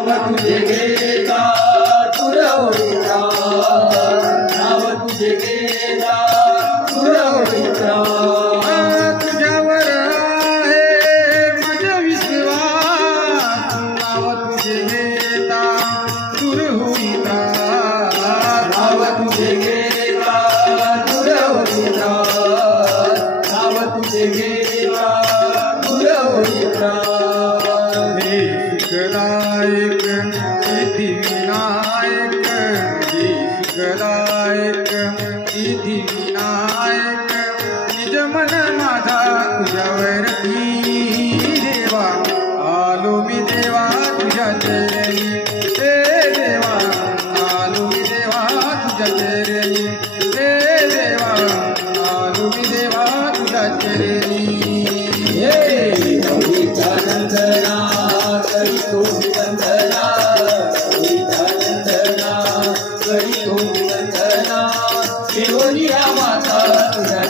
तुझे घेता तुरवता नाव तुझे घेता तुरवता तुझ्यावर आहे माझा विश्वास नाव तुझे घेता दूर होईता नाव तुझे घेता तुरवता नाव तुझे घेता तुरवता शिकलायक सिद्धिविनायक शिकलायक सिद्धिविनायक निज मन माझा तुझ्यावरती देवा आलो मी देवा तुझ्या चरणी हे देवा आलो मी देवा तुझ्या चरणी हे देवा आलो मी देवा तुझ्या चरणी नंदना करी तो वंदना नंदना करी तो वंदना देवनिया माता तुझ्या